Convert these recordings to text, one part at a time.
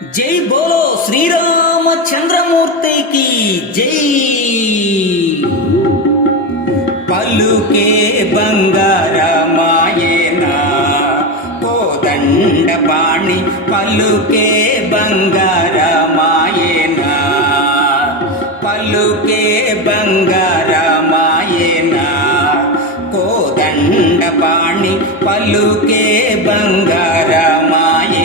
జై బోలో శ్రీరామచంద్రమూర్తికి జై. పలుకే బంగారమాయేనా కోదండ పాణి పలుకే బంగారమాయేనా పలుకే బంగారమాయేనా కోదండ పాణి పలుకే బంగారమాయే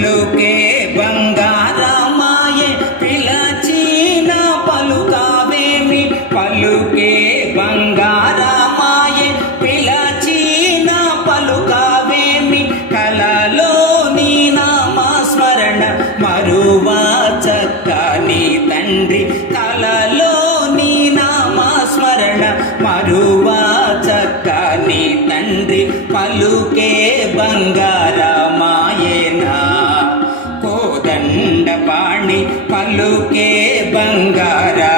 పలుకే బంగారమాయే పిలచిన పలుకావేమి? పలుకే బంగారమాయే పిలచిన పలుకావేమి? కలలో నీ నామస్మరణ మరువా చక్కని తండ్రి. కలలో నీ నామస్మరణ మరువా చక్కని తండ్రి. పలుకే బంగార కోదండ పాణి పలుకే బంగారమాయేనా.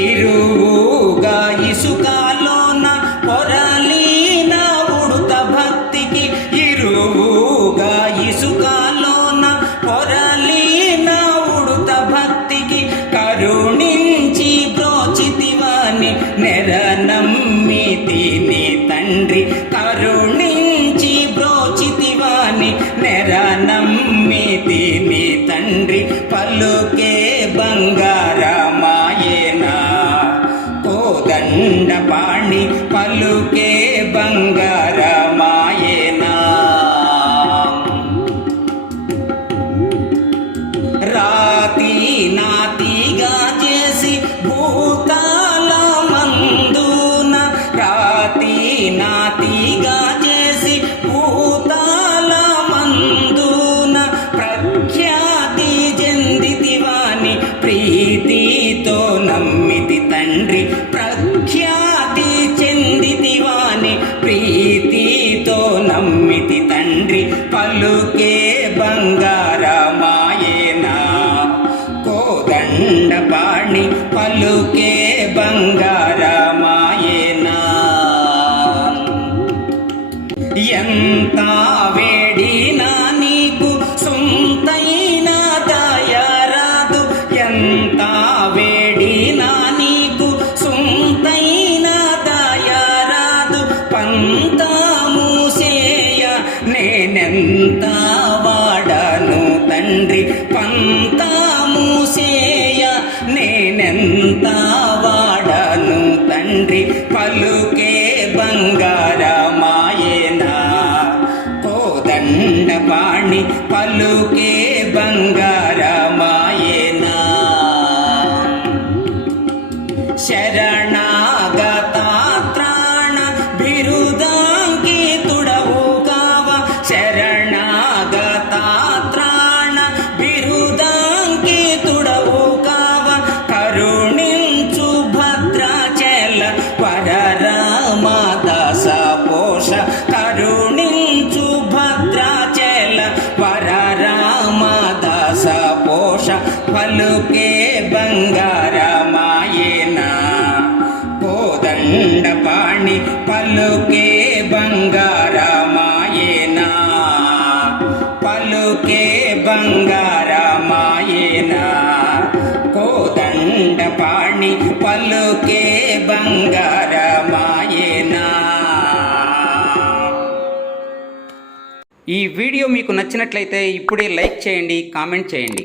ఇరువుగా ఇసుకలోన పొరలీన ఉడుత భక్తికి ఇరువుగా ఇసుకలోన పొరలీన ఉడుత భక్తికి కరుణించి నెర నమ్మి తిని తండ్రి పలుకే బంగారమాయేనా? కోదండ పాణి పలుకే పలుకే బంగారమాయేనా? కోదండ పాణి పలుకే బంగారమాయేనా? ఎంత వేడినా నీకు సొంతైన దయరాదు. ఎంత వేడినా నేనెంత వాడను తండ్రి పలుకే బంగారమాయేనా? కోదండ పాణి పలుకే బంగారమాయేనా? శరణ పలుకే బంగారమాయేనా? కోదండ పాణి పలుకే బంగారమాయేనా? పలుకే బంగారమాయేనా? కోదండ పాణి పలుకే బంగారమాయేనా? ఈ వీడియో మీకు నచ్చినట్లయితే ఇప్పుడే లైక్ చేయండి కామెంట్ చేయండి.